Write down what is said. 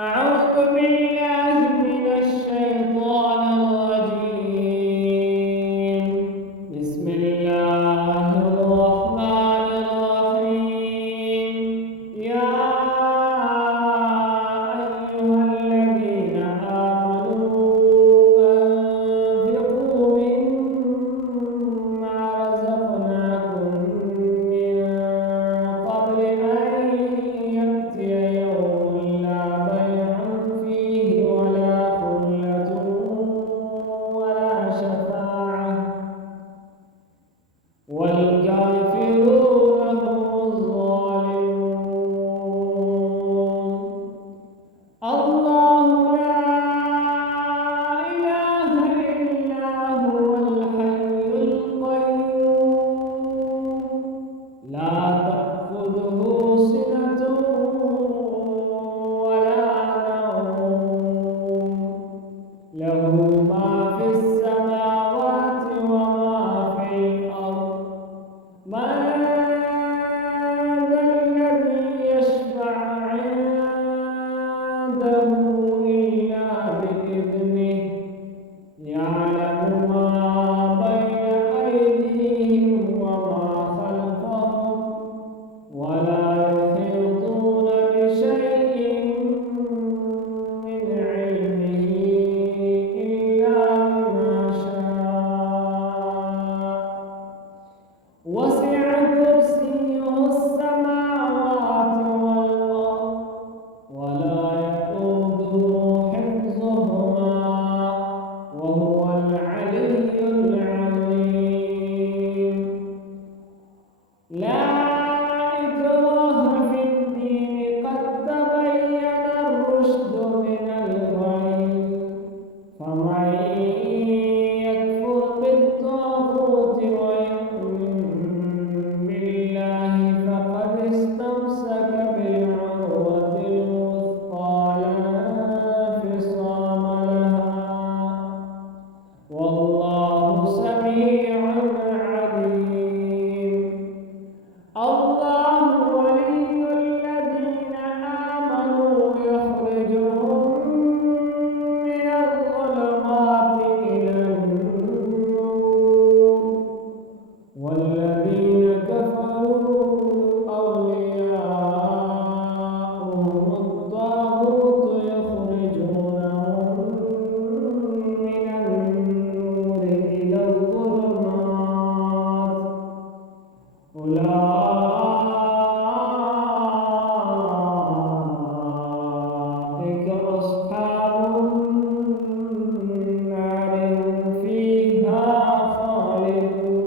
أعوذ بالله من الشيطان الرجيم. بسم الله الرحمن الرحيم. يا أيها الذين آمنوا أنفقوا مما رزقناكم من قبل أن يأتي يوم لا بيع فيه ولا خلة ولا شفاعة والكافرون هم الظالمون. الله لا إله إلا هو الحي القيوم لا تأخذه سنة ولا نوم له ما في السماوات وما في الأرض. من ذا الذي يشفع عنده إلا بإذنه يعلم ما بين أيديهم وما خلفهم ولا يحيطون بشيء من علمه إلا بما شاء. وسع كرسيه السماوات والأرض ولا يئوده حفظهما وهو العلي العظيم. لا إكراه في الدين قد تبين الرشد من الغي. فمن يكفر بالطاغوت ويؤمن بالله فقد استمسك بالعروة الوثقى لا انفصام لها والله سميع عليم. الله ولي الذين آمنوا يخرجهم من الظلمات إلى النور والذين كفروا أولياؤهم الطاغوت يخرجونهم من النور إلى الظلمات أولئك أصحاب النار هم فيها خالدون.